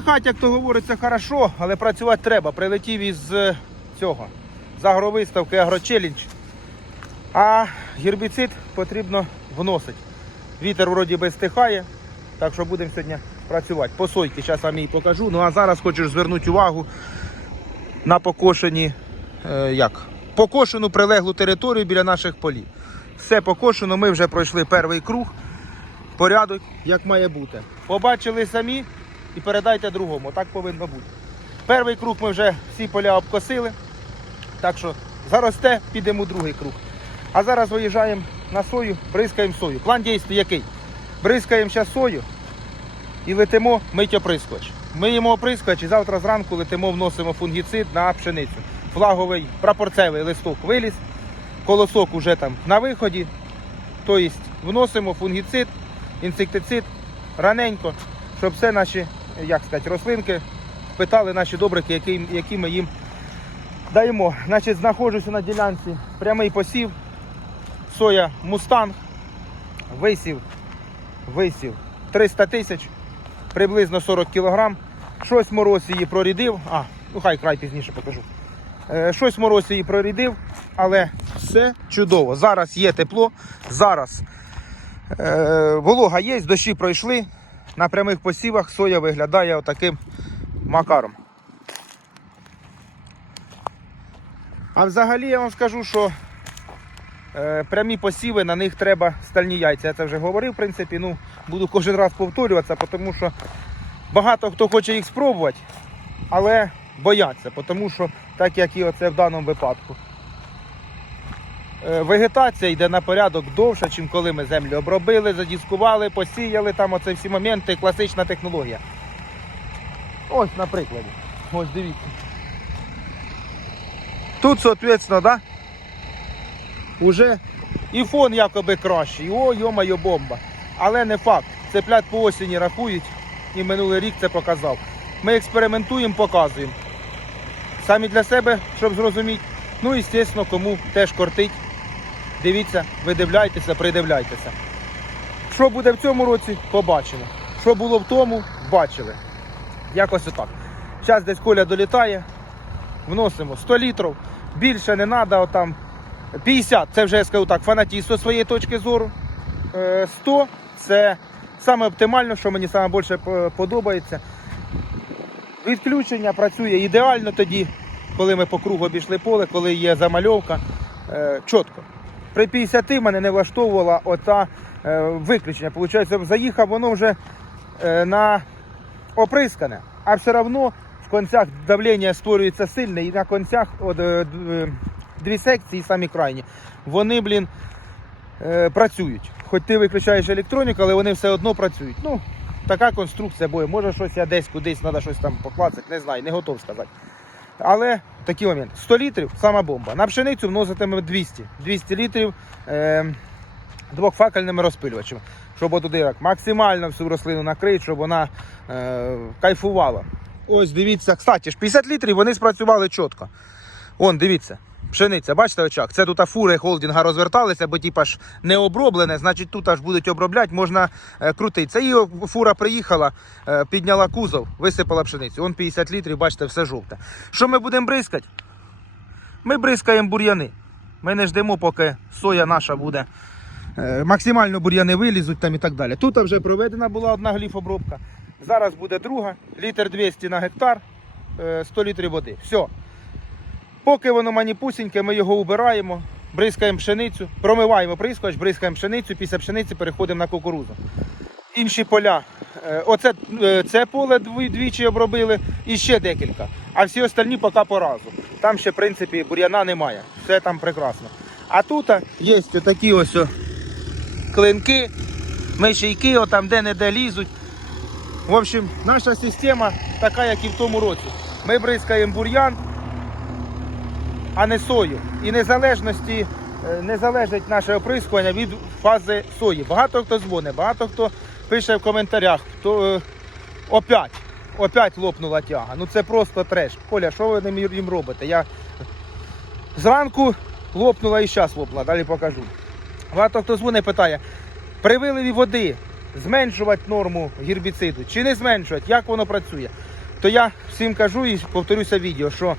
Брехать, як то говориться, хорошо, але працювати треба. Прилетів із е, цього з агровиставки Агрочелендж. А гербіцид потрібно вносити. Вітер вроді би стихає, так що будемо сьогодні працювати. По сойки, зараз вам її покажу. Ну а зараз хочу звернути увагу на покошені, е, як? Покошену прилеглу територію біля наших полів. Все покошено, ми вже пройшли перший круг. Порядок, як має бути. Побачили самі і передайте другому. Так повинно бути. Перший круг ми вже всі поля обкосили. Так що заросте, підемо у другий круг. А зараз виїжджаємо на сою, бризкаємо сою. План дій який? Бризкаємо зараз сою і летимо мить оприскувач. Миємо оприскувач і завтра зранку летимо, вносимо фунгіцид на пшеницю. Флаговий прапорцевий листок виліз, колосок уже там на виході. Тобто вносимо фунгіцид, інсектицид раненько, щоб все наші, як сказати, рослинки питали наші добрики, які, які ми їм даємо. Значить, знаходжуся на ділянці прямий посів, соя мустанг, висів, висів 300 тисяч, приблизно 40 кілограм. Щось мороз її прорідив. А, ну хай край пізніше покажу. Е, Щось мороз її прорідив, але все чудово. Зараз є тепло, зараз е, волога є, дощі пройшли. На прямих посівах соя виглядає отаким макаром. А взагалі я вам скажу, що е, прямі посіви, на них треба стальні яйця. Я це вже говорив, в принципі, ну, буду кожен раз повторюватися, тому що багато хто хоче їх спробувати, але бояться, тому що так як і оце в даному випадку. Е, Вегетація йде на порядок довше, ніж коли ми землю обробили, задіскували, посіяли, там оце всі моменти, класична технологія. Ось на прикладі. Ось дивіться. Тут, соответственно, да, уже і фон якоби кращий. О, йо-моє, бомба. Але не факт. Цеплят по осені рахують, і минулий рік це показав. Ми експериментуємо, показуємо. Самі для себе, щоб зрозуміти. Ну і, звісно, кому теж кортить. Дивіться, видивляйтеся, придивляйтеся. Що буде в цьому році, побачимо. Що було в тому, бачили. Якось отак. Зараз десь коля долітає, вносимо 100 літрів. Більше не треба, отам 50, це вже я скажу так, фанатісто з своєї точки зору. Е, 100 це саме оптимально, що мені саме більше подобається. Відключення працює ідеально тоді, коли ми по кругу обійшли поле, коли є замальовка. Е, чітко. При 50 мене не влаштовувала ота е, виключення. Получається, заїхав воно вже е, на оприскане, а все одно в концях давлення створюється сильне, і на концях от, е, е, дві секції, самі крайні, вони, блін, е, працюють. Хоч ти виключаєш електроніку, але вони все одно працюють. Ну, така конструкція бою. Може щось я десь кудись треба щось там поклацати, не знаю, не готов сказати. Але такий момент. 100 літрів сама бомба. На пшеницю вноситиме 200. 200 літрів е, двохфакельними розпилювачами. Щоб туди максимально всю рослину накрити, щоб вона е, кайфувала. Ось дивіться, кстати, ж 50 літрів вони спрацювали чітко. Вон, дивіться. Пшениця, бачите очак? Це тут фури холдинга розверталися, бо типа ж не оброблене, значить тут аж будуть обробляти, можна е, крутити. Це її фура приїхала, е, підняла кузов, висипала пшеницю. Вон 50 літрів, бачите, все жовте. Що ми будемо бризкати? Ми бризкаємо бур'яни. Ми не ждемо, поки соя наша буде. е, Максимально бур'яни вилізуть там і так далі. Тут вже проведена була одна гліфобробка. Зараз буде друга, літр 200 на гектар, е, 100 літрів води. Все. Поки воно маніпусіньке, ми його убираємо, бризкаємо пшеницю, промиваємо прискоч, бризкаємо пшеницю, після пшениці переходимо на кукурузу. Інші поля. е, Оце е, це поле двічі обробили і ще декілька. А всі остальні поки по разу. Там ще, в принципі, бур'яна немає. Все там прекрасно. А тут є такі ось клинки, мишійки, отам де-не-де лізуть. В общем, наша система така, як і в тому році. Ми бризкаємо бур'ян, а не сою. І незалежності, е, не залежить наше оприскування від фази сої. Багато хто дзвонить, багато хто пише в коментарях, хто е, опять, опять лопнула тяга. Ну це просто треш. Коля, що ви їм робите? Я зранку лопнула і зараз лопнула, далі покажу. Багато хто дзвонить питає, при виливі води зменшувати норму гербіциду чи не зменшувати, як воно працює. то я всім кажу і повторюся відео, що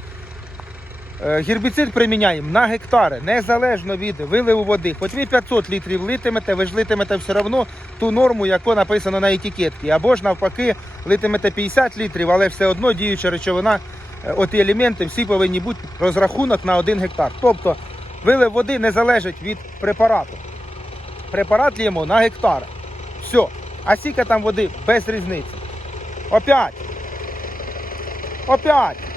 гербіцид приміняємо на гектари, незалежно від виливу води. Хоч ви 500 літрів литимете, ви ж литимете все одно ту норму, яку написано на етикетці. Або ж навпаки, литимете 50 літрів, але все одно діюча речовина, е, оті елементи всі повинні бути розрахунок на 1 гектар. Тобто вилив води не залежить від препарату. Препарат лємо на гектар. Все. А скільки там води без різниці. Опять. Опять.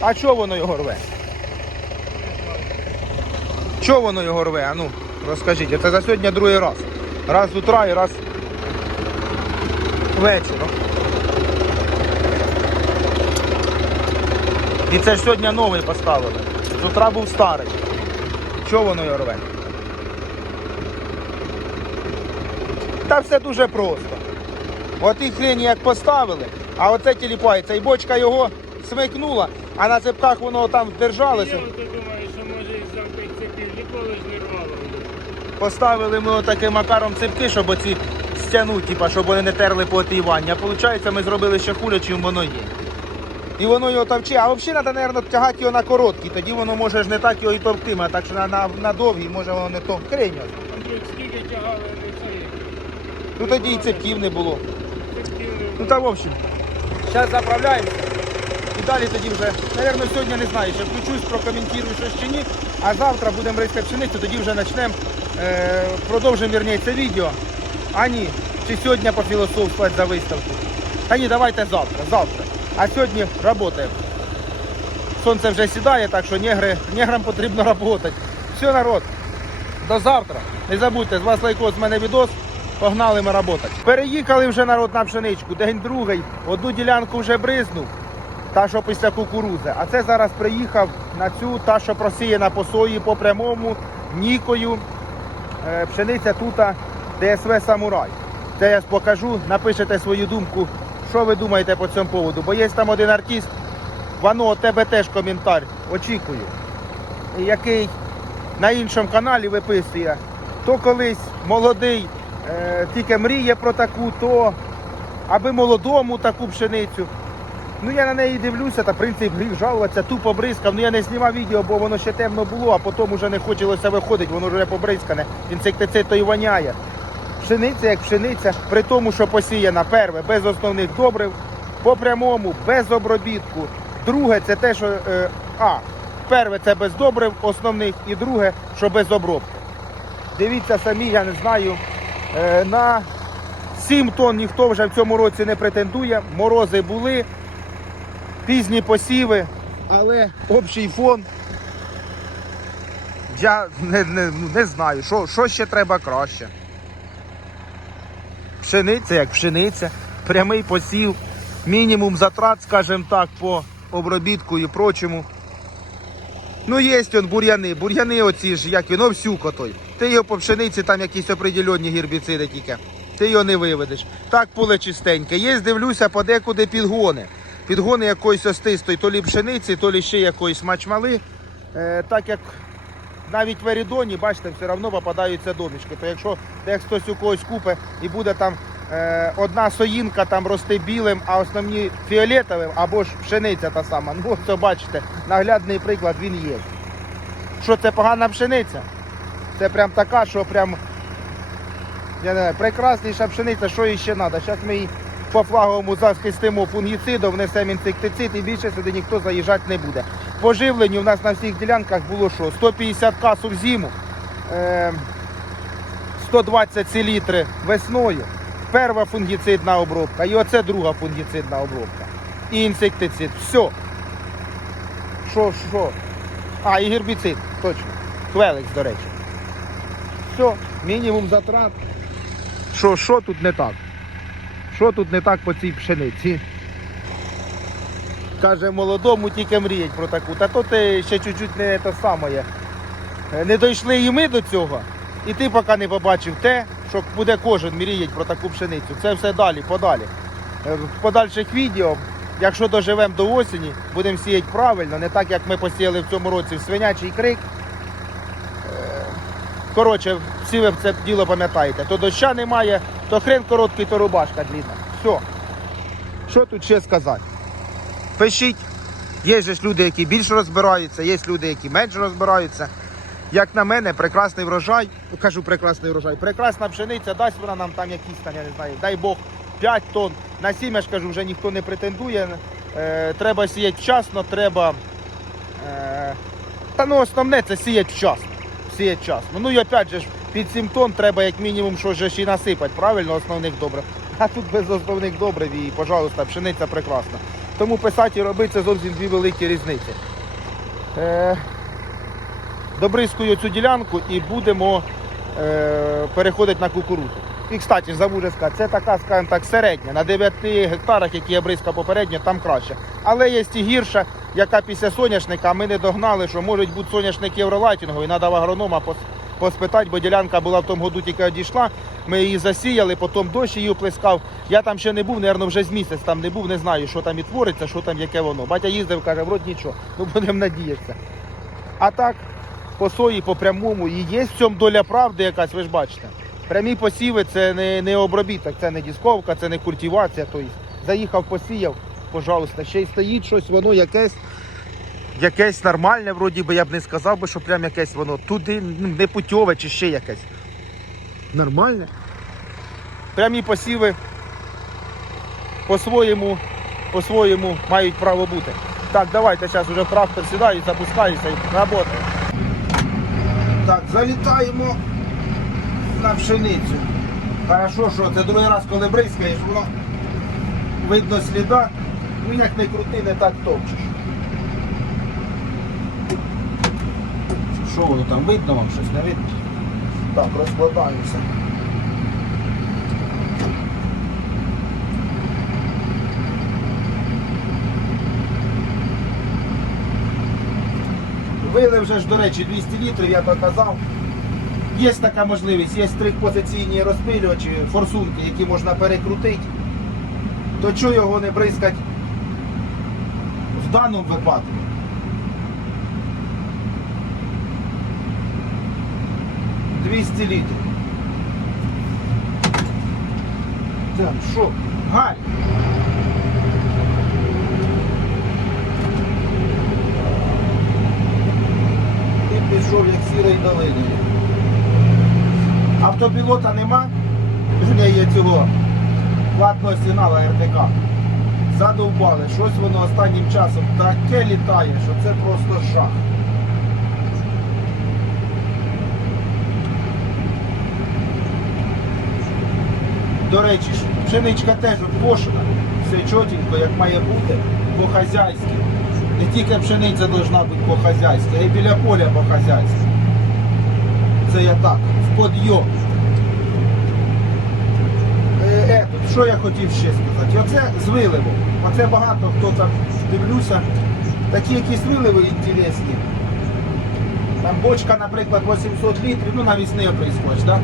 А чого воно його рве? Чого воно його рве? А ну, розкажіть. Це за сьогодні другий раз. Раз з утра і раз вечором. І це ж сьогодні новий поставили. З утра був старий. Чого воно його рве? Та все дуже просто. От і хрені як поставили, а оце тіліпається, і бочка його смикнула, а на цепках воно там держалося. Я от думаю, що може із-за тих цепів ніколи ж не рвало. Поставили ми отаким макаром цепки, щоб оці стягнути, типа, щоб вони не терли по тій ванні. А виходить, ми зробили ще хуже, чим воно є. І воно його товче. А взагалі треба, мабуть, тягати його на короткий, тоді воно може ж не так його і товктиме, а так що на, на, на довгий може воно не то. Хрень. скільки тягали не це? Ну тоді і цепків не було. Цепків Ну та в общем, зараз заправляємося. Далі тоді вже, напевно, сьогодні не знаю, ще включусь, прокоментую щось чи ні. А завтра будемо рискати пшеницю, тоді вже почнемо, е, продовжимо вірніше, це відео. А ні, чи сьогодні пофілософствувати за виставку. Та ні, давайте завтра, завтра. А сьогодні працюємо. Сонце вже сідає, так що негри, неграм потрібно працювати. Все, народ, до завтра. Не забудьте, з вас лайкос, з мене відос. Погнали ми працювати. Переїхали вже народ на пшеничку. День другий. Одну ділянку вже бризнув, та що після кукурузи. А це зараз приїхав на цю, та що просіяна по сої по прямому, нікою. Е, Пшениця тута ДСВ Самурай. Це я покажу, напишете свою думку, що ви думаєте по цьому поводу. Бо є там один артист, Вано, тебе теж коментар. Очікую. Який на іншому каналі виписує, то колись молодий е, тільки мріє про таку, то аби молодому таку пшеницю. Ну я на неї дивлюся, та принцип гріх жалуватися, тупо бризкав. Ну я не знімав відео, бо воно ще темно було, а потім вже не хотілося виходити, воно вже побризкане. Інсектицид то й воняє. Пшениця як пшениця, при тому, що посіяна перше, без основних добрив, по прямому, без обробітку. Друге, це те, що е, а, перше це без добрив основних, і друге, що без обробки. Дивіться самі, я не знаю. Е, на 7 тонн ніхто вже в цьому році не претендує. Морози були, пізні посіви, але общий фон. Я не, не, ну, не знаю, що, що ще треба краще. Пшениця як пшениця, прямий посів, мінімум затрат, скажімо так, по обробітку і прочому. Ну, є он бур'яни, бур'яни оці ж, як він, овсюко той. Ти його по пшениці, там якісь определенні гербіциди тільки. Ти його не виведеш. Так поле чистеньке. Є, дивлюся, подекуди підгони. Підгони якоїсь остистої, то лі пшениці, то лі ще якоїсь мачмали. Е, так як навіть в Ерідоні, бачите, все одно попадаються домішки. То якщо десь хтось у когось купе і буде там е, одна соїнка там рости білим, а основні фіолетовим, або ж пшениця та сама. Ну, це бачите, наглядний приклад він є. Що це погана пшениця? Це прям така, що прям я не знаю, прекрасніша пшениця, що їй ще треба. Зараз ми її по флаговому захистимо фунгіцидом, внесемо інсектицид і більше сюди ніхто заїжджати не буде. По живленню у нас на всіх ділянках було що? 150 касу в зиму, е, 120 селітри весною. Перша фунгіцидна обробка, і оце друга фунгіцидна обробка. І інсектицид. Все. Що, що? А, і гербіцид, точно. Квелекс, до речі. Все, мінімум затрат. Що, що тут не так? Що тут не так по цій пшениці? Каже, молодому тільки мріять про таку. Та то ти ще чуть-чуть не те саме. Не дійшли і ми до цього. І ти поки не побачив те, що буде кожен мріять про таку пшеницю. Це все далі, подалі. Е, В подальших відео, якщо доживемо до осені, будемо сіяти правильно, не так, як ми посіяли в цьому році в свинячий крик. Е, Коротше, ви це діло пам'ятаєте. То доща немає, то хрен короткий, то рубашка длінна. Все. Що тут ще сказати? Пишіть. Є ж люди, які більше розбираються, є люди, які менше розбираються. Як на мене, прекрасний врожай, кажу прекрасний врожай, прекрасна пшениця, дасть вона нам там якісь там, я не знаю, дай Бог, 5 тонн. На 7, я ж кажу, вже ніхто не претендує. Е, треба сіяти вчасно, треба. Е, та ну основне це сіяти вчасно. Сіяти вчасно. Ну і опять же під 7 тонн треба як мінімум щось же ж і насипати, правильно, основних добрив. А тут без основних добрив і, пожалуйста, пшениця прекрасна. Тому писати і робити це зовсім дві великі різниці. Е, добризкую цю ділянку і будемо е, переходити на кукурудзу. І, кстати, забув це така, скажімо так, середня. На 9 гектарах, які я бризкав попередньо, там краще. Але є і гірша, яка після соняшника ми не догнали, що можуть бути соняшник євролайтінговий, треба в агронома поспитати, бо ділянка була в тому году тільки одійшла. Ми її засіяли, потім дощ її плескав. Я там ще не був, мабуть, вже з місяць там не був, не знаю, що там і твориться, що там, яке воно. Батя їздив, каже, вроді нічого. Ну будемо надіятися. А так, по сої, по прямому, і є в цьому доля правди якась, ви ж бачите. Прямі посіви це не, не обробіток, це не дісковка, це не культивація. Тобто заїхав, посіяв, пожалуйста, ще й стоїть щось, воно якесь, якесь нормальне, вроді би, я б не сказав би, що прям якесь воно туди ну, не путьове чи ще якесь. Нормальне. Прямі посіви по-своєму, по-своєму мають право бути. Так, давайте зараз вже трактор сідаю, запускаюся і працюємо. Так, залітаємо на пшеницю. Хорошо, що це другий раз, коли бризкаєш, воно видно сліда. Ну як не крути, не так топчеш. Що воно там видно вам щось, не видно? Так, розкладаємося. Вили вже ж, до речі, 200 літрів, я показав. Є така можливість, є трипозиційні розпилювачі, форсунки, які можна перекрутити. То чого його не бризкати в даному випадку? Двісті літрів. Так, що? Галь. І пішов як сірий долиною. Автопілота нема, вже є цього платного сигналу РТК. Задовбали, щось воно останнім часом таке літає, що це просто жах. До речі, пшеничка теж кошена, все чотенько, як має бути, по-хазяйськи. Не тільки пшениця повинна бути по-хазяйськи, а й біля поля по-хазяйськи. Це я так, в подйом. Е, е, що я хотів ще сказати? Оце з виливом. Оце багато хто там дивлюся. Такі якісь виливи інтересні. Там бочка, наприклад, 800 літрів, ну навісний оприскувач, да?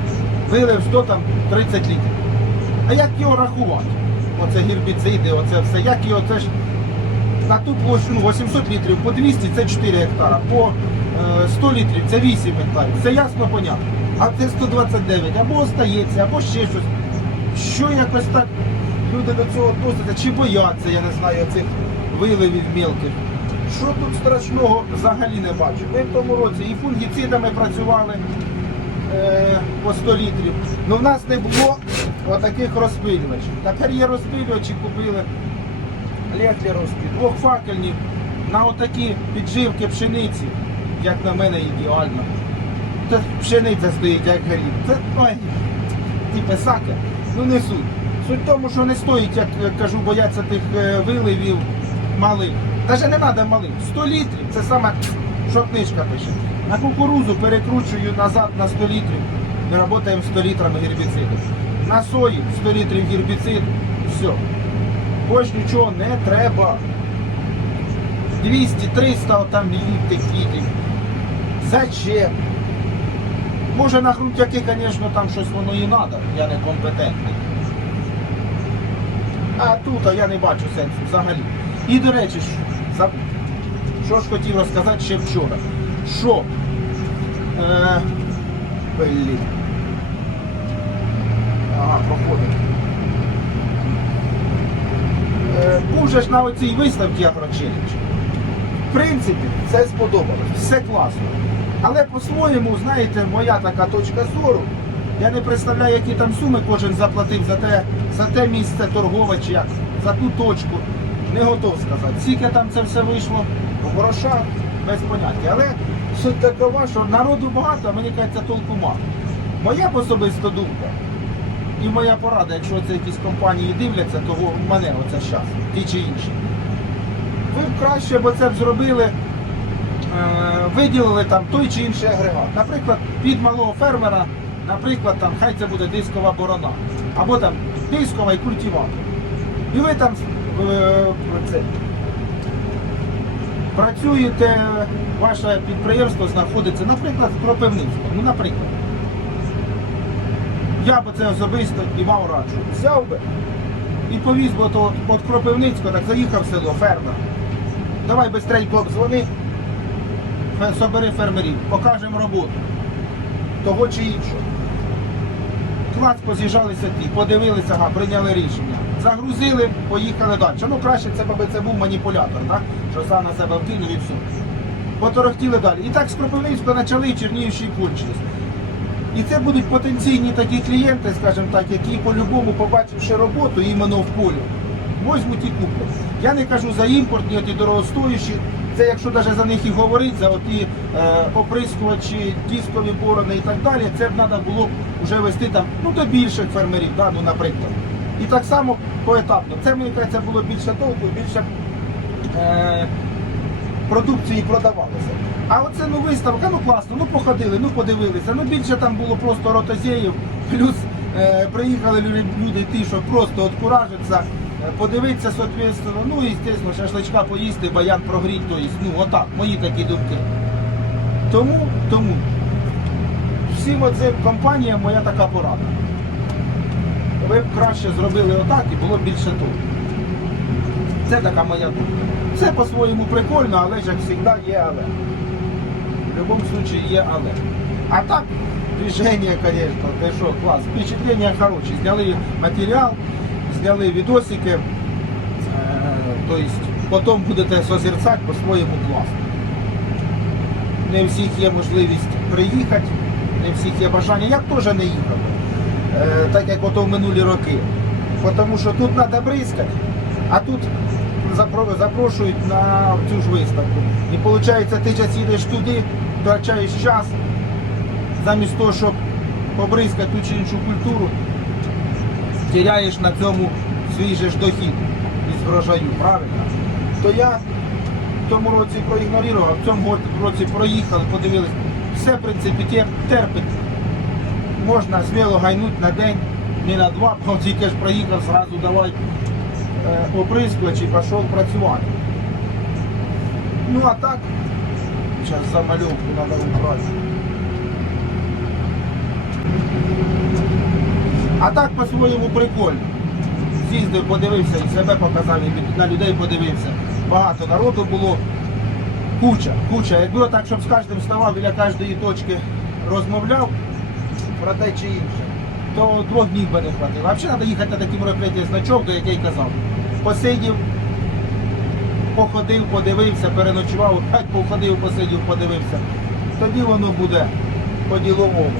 вилив 100 там 30 літрів. А як його рахувати? Оце гербіциди, оце все. Як його це ж на ту площу ну, 800 літрів по 200 це 4 гектара, по е, 100 літрів це 8 гектарів. Це ясно понятно. А це 129 або остається, або ще щось. Що якось так люди до цього відносяться, чи бояться, я не знаю, цих виливів мілких. Що тут страшного взагалі не бачу. Ми в тому році і фунгіцидами працювали е, по 100 літрів. Ну в нас не було отаких розпилювачів. Тепер є розпилювачі, купили Лехлеровські, двохфакельні на отакі підживки пшениці, як на мене ідеально. Та пшениця стоїть як горіх. Це ті писаки, ну не суть. Суть в тому, що не стоїть, як е, кажу, бояться тих е, виливів малих. Навіть не треба малих. 100 літрів це саме, що книжка пише. На кукурузу перекручую назад на 100 літрів. Ми працюємо 100 літрами гербіциду. На сої 100 літрів гербіцид. Все. Більш нічого не треба. 200-300 там літрів квітів. Зачем? Може на грунтяки, звісно, там щось воно і треба, я не компетентний. А тут я не бачу сенсу взагалі. І до речі, ж, що ж хотів розказати ще вчора. Що? Е, блін. Проходить. Е, Був же ж на оцій виставці Агрочеліч. В принципі, це сподобалось, все класно. Але по-своєму, знаєте, моя така точка зору. Я не представляю, які там суми кожен заплатив за те, за те місце торгове чи як, за ту точку. Не готов сказати. Скільки там це все вийшло в грошах, без поняття. Але суть такова, що народу багато, а мені кажеться, толку мало. Моя особиста думка і моя порада, якщо це якісь компанії дивляться, то в мене оце зараз, ті чи інші. Ви б краще б це б зробили, е, виділили там той чи інший агрегат. Наприклад, під малого фермера, наприклад, там хай це буде дискова борона, або там дискова і культиватор. І ви там е, це, працюєте, ваше підприємство знаходиться, наприклад, в Кропивницькому. Ну, наприклад. Я би це особисто і мав раджу. Взяв би і повіз би то от Кропивницького, так заїхав в село, фермер. Давай бистренько обдзвони, фе- собери фермерів, покажемо роботу того чи іншого. Клас поз'їжджалися ті, подивилися, ага, прийняли рішення. Загрузили, поїхали далі. Ну краще це би це був маніпулятор, так? що сам на себе вкинув і все. Поторохтіли далі. І так з Кропивницького почали Чернігівщі і. І це будуть потенційні такі клієнти, скажімо так, які по-любому, побачивши роботу іменно в полі, возьмуть і куплять. Я не кажу за імпортні, оті дорогостоящі. Це якщо навіть за них і говорить, за оті е, оприскувачі, дискові борони і так далі, це б треба було вже вести там ну, до більших фермерів, да, ну, наприклад. І так само поетапно. Це мені кажеться, було більше толку, більше е, продукції продавалося. А оце ну виставка, ну класно, ну походили, ну подивилися. Ну більше там було просто ротозеїв, плюс е, приїхали люди, ті, що просто откуражаться, е, подивитися, соответственно, ну і звісно, шашличка поїсти, баян прогріть, то есть, ну отак, мої такі думки. Тому, тому всім оцим компаніям моя така порада. Ви б краще зробили отак і було більше тут. Це така моя думка. Це по-своєму прикольно, але ж як завжди є але. В будь-якому випадку є але. А так, движення, звісно, те що, клас. Впечатлення хороші. Зняли матеріал, зняли відосики. Тобто, потім будете созерцати по-своєму класно. Не всіх є можливість приїхати, не всіх є бажання. Я теж не їхав, е, так як ото в минулі роки. Тому що тут треба бризкати, а тут запрошують на цю ж виставку. І виходить, ти час їдеш туди, втрачаєш час, замість того, щоб побризкати ту чи іншу культуру, теряєш на цьому свій же ж дохід із врожаю, правильно? То я в тому році проігнорував, в цьому році проїхали, подивилися. Все, в принципі, терпить. Можна сміло гайнути на день, не на два, тільки ж проїхав, зразу давай е, оприскувач і пішов працювати. Ну а так, зараз замальовку треба убрати. А так по-своєму прикольно. З'їздив, подивився, і себе показав, і на людей подивився. Багато народу було. Куча, куча. Якби так, щоб з кожним ставав біля кожної точки розмовляв про те чи інше, то двох днів би не хватило. Взагалі треба їхати на такі мероприятия з ночовкою, як казав. Посидів, походив, подивився, переночував, опять походив, посидів, подивився. Тоді воно буде по-діловому.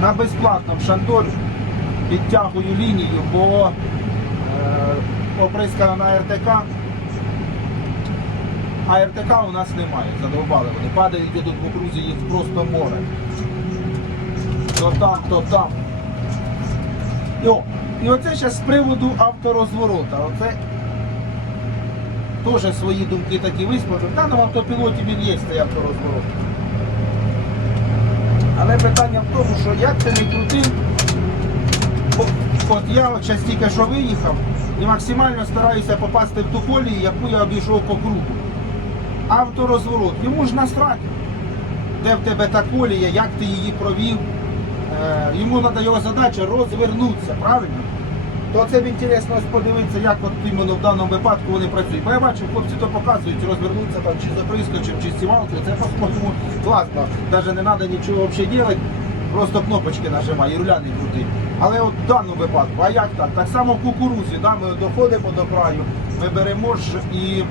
На безплатному шантолі підтягую лінію, бо е, оприскана на РТК. А РТК у нас немає, задовбали вони. Падають тут в окрузі їх просто море. То там, то там. І, о, і оце зараз з приводу авторозворота. Оце теж свої думки такі висказав. Та на автопілоті він є цей авторозворот. Але питання в тому, що як ти не крутив, от, я от тільки що виїхав і максимально стараюся попасти в ту колію, яку я обійшов по кругу. Авторозворот, йому ж насрати, де в тебе та колія, як ти її провів. Е, йому треба його задача розвернутися, правильно? То це б інтересно подивитися, як от іменно в даному випадку вони працюють. Бо я бачу, хлопці то показують, розвернуться там чи за прискочем, чи сівалкою. Це по-моєму класно. Навіть не треба нічого взагалі робити. просто кнопочки нажимає, і руля не крути. Але от в даному випадку, а як так? Так само в кукурузі, да, ми доходимо до краю, ми беремо ж і е,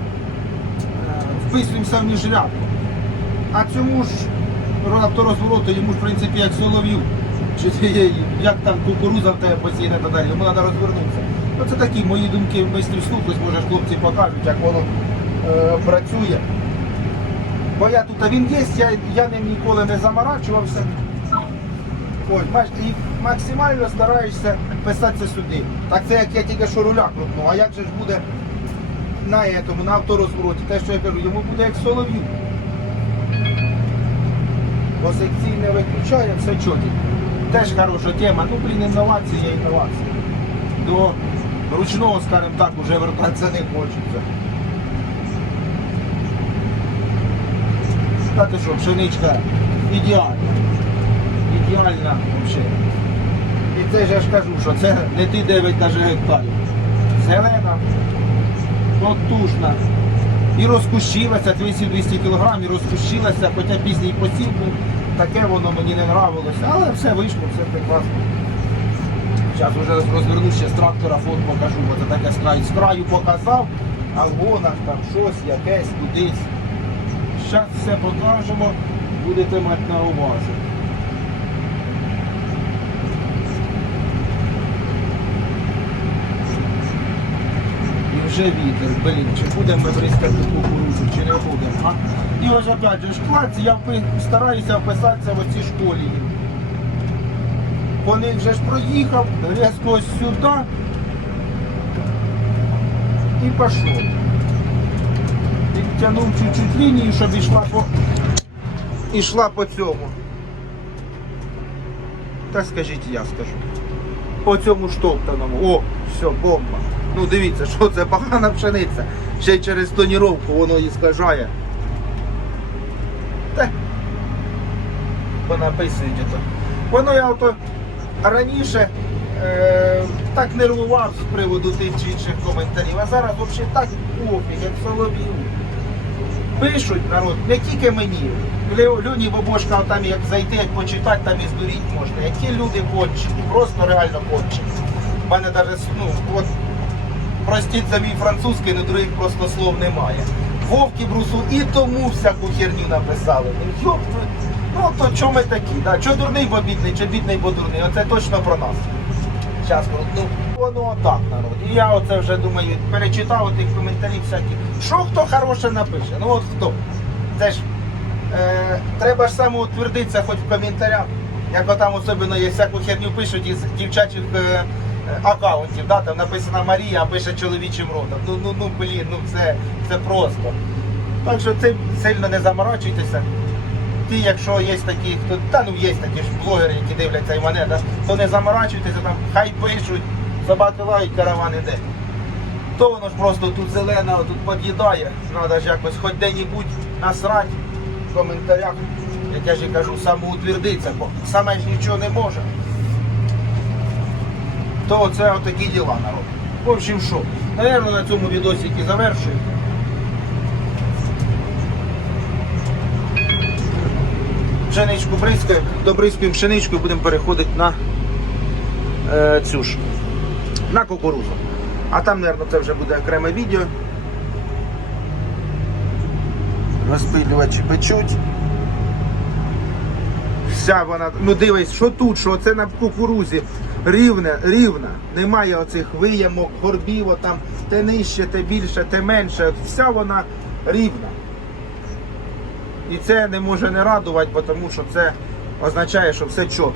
вписуємося в міжрядку. А цьому ж авторозвороту йому ж в принципі як солов'ю. Це як там кукуруза в тебе посіяна та далі, йому треба розвернутися. Ну це такі мої думки мислі вслух, ось може хлопці покажуть, як воно е, працює. Бо я тут, а він є, я, я ним ніколи не заморачувався. Ось, бачите, максимально стараєшся писатися сюди. Так це як я тільки що руля крутнув, а як же ж буде на этому, на авторозвороті, те, що я кажу, йому буде як солов'ю. Бо секції не виключає, все чотить. Теж хороша тема. Ну, блін, є інновації. До ручного, скажімо так, уже вертатися не хочеться. Та ти що, пшеничка ідеальна. Ідеальна взагалі. І це ж я ж кажу, що це не ти 9 даже гектарів. Зелена, потужна. І розкущилася, 200 кг, і розкущилася, хоча пізній посів був, таке воно мені не нравилося, але все вийшло, все прекрасно. Зараз вже розвернусь ще з трактора фон покажу, бо це таке з краю, з краю показав, а в гонах там щось, якесь, кудись. Зараз все покажемо, будете мати на увазі. І вже вітер, блін, чи будемо бризкати кукурудзу, чи не будемо. І ось опять же шкладці, я стараюся вписатися в оці школі. По них вже ж проїхав, різко ось сюди і пішов. Підтягнув чуть-чуть лінію, щоб йшла по, йшла по цьому. Та скажіть, я скажу. По цьому штовханому. О, все, бомба. Ну дивіться, що це погана пшениця. Ще через тоніровку воно її скажає. Та. Понаписують ото. Воно я ото раніше е, так нервував з приводу тих чи інших коментарів, а зараз взагалі так пофіг, як солов'ю. Пишуть народ, не тільки мені. Лю- Люні Бобошка, там як зайти, як почитати, там і здуріть можна. Які люди кончені, просто реально кончені. У мене навіть, ну, от, простіть за мій французький, але других просто слов немає. Вовки брусу і тому всяку херню написали. Ну, йоп, ну то чому ми такі? Да? Що дурний, бо бідний, чи бідний, бо дурний? Оце точно про нас. Зараз ну воно отак народ. І я оце вже думаю, перечитав тих коментарів всякі. Що хто хороше напише? Ну от хто? Це ж е, треба ж самоутвердитися хоч в коментарях. Як отам особливо є всяку херню пишуть із дівчачих е, е, аккаунтів, да, там написано Марія, а пише чоловічим родом. Ну ну ну блін, ну це, це просто. Так що цим сильно не заморачуйтеся. Ті, якщо є такі, хто та ну є такі ж блогери, які дивляться і мене, да, то не заморачуйтеся там, хай пишуть, собаки лають, караван іде. То воно ж просто тут зелена, тут під'їдає. Треба ж якось хоч де-небудь насрать в коментарях, як я ж і кажу, самоутвердитися, бо саме ж нічого не може. То оце отакі діла народ. В общем, що, Наверно, на цьому відосики завершую. Пшеничку бризкаємо, добризкуємо пшеничку і будемо переходити на е, цю ж, на кукурузу. А там, мабуть, це вже буде окреме відео. Розпилювачі печуть. Вся вона, ну дивись, що тут, що це на кукурузі. Рівне, рівна. Немає оцих виямок, горбів, там те нижче, те більше, те менше. Вся вона рівна. І це не може не радувати, тому що це означає, що все чітко.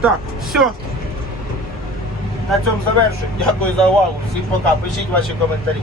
Так, все. На цьому завершую. Дякую за увагу. Всім пока. Пишіть ваші коментарі.